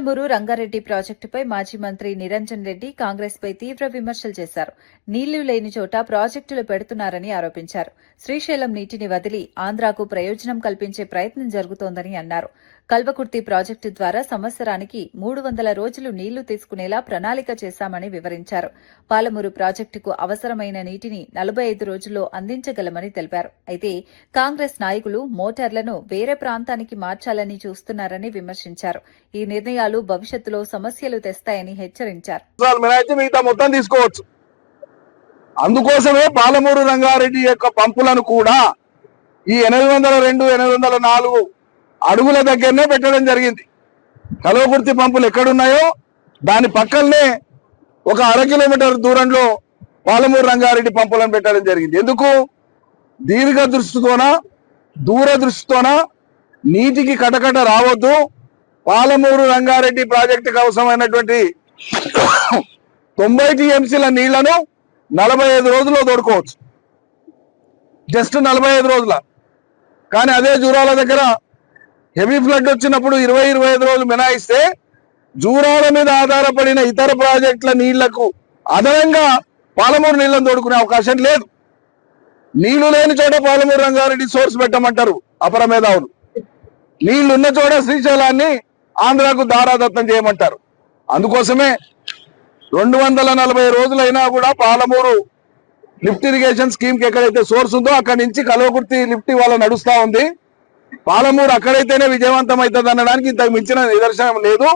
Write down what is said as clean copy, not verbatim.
పాలమూరు రంగారెడ్డి ప్రాజెక్టుపై మాజీ మంత్రి నిరంజన్ రెడ్డి కాంగ్రెస్ పై తీవ్ర విమర్శలు చేశారు. నీళ్లు లేని చోట ప్రాజెక్టులు పెడుతున్నారని ఆరోపించారు. శ్రీశైలం నీటిని వదిలి ఆంధ్రాకు ప్రయోజనం కల్పించే ప్రయత్నం జరుగుతోందని అన్నారు. కల్వకుర్తి ప్రాజెక్టు ద్వారా సంవత్సరానికి 300 రోజులు నీళ్లు తీసుకునేలా ప్రణాళిక చేశామని వివరించారు. పాలమూరు ప్రాజెక్టుకు అవసరమైన నీటిని 45 రోజుల్లో అందించగలమని తెలిపారు. అయితే కాంగ్రెస్ నాయకులు మోటార్లను వేరే ప్రాంతానికి మార్చాలని చూస్తున్నారని విమర్శించారు. ఈ నిర్ణయాలు భవిష్యత్తులో సమస్యలు తెస్తాయని హెచ్చరించారు. అందుకోసమే పాలమూరు రంగారెడ్డి యొక్క పంపులను కూడా ఈ 802, 804 అడుగుల దగ్గరనే పెట్టడం జరిగింది. కల్వకుర్తి పంపులు ఎక్కడున్నాయో దాని పక్కనే ఒక 1/2 కిలోమీటర్ దూరంలో పాలమూరు రంగారెడ్డి పంపులను పెట్టడం జరిగింది. ఎందుకు? దూరదృష్టితోన నీటికి కటకట రావద్దు, పాలమూరు రంగారెడ్డి ప్రాజెక్టుకు అవసరమైనటువంటి 90 టీఎంసీల నీళ్లను 45 రోజుల్లో తోడుకోవచ్చు. జస్ట్ 45 రోజుల. కానీ అదే జూరాల దగ్గర హెవీ ఫ్లడ్ వచ్చినప్పుడు 20-25 రోజులు మినాయిస్తే జూరాల మీద ఆధారపడిన ఇతర ప్రాజెక్టుల నీళ్లకు అదనంగా పాలమూరు నీళ్లను తోడుకునే అవకాశం లేదు. నీళ్లు లేని చోట పాలమూరు రంగారెడ్డి సోర్స్ పెట్టమంటారు అపర మేధావులు. నీళ్లున్న చోట శ్రీశైలాన్ని ఆంధ్రాకు దారాదత్తం చేయమంటారు. అందుకోసమే 240 రోజులైనా కూడా పాలమూరు లిఫ్ట్ ఇరిగేషన్ స్కీమ్ కి ఎక్కడైతే సోర్స్ ఉందో అక్కడి నుంచి కల్వకుర్తి లిఫ్ట్ ఇవాళ నడుస్తా ఉంది. పాలమూరు అక్కడైతేనే విజయవంతం అవుతుంది అనడానికి ఇంతకు మించిన నిదర్శనం లేదు.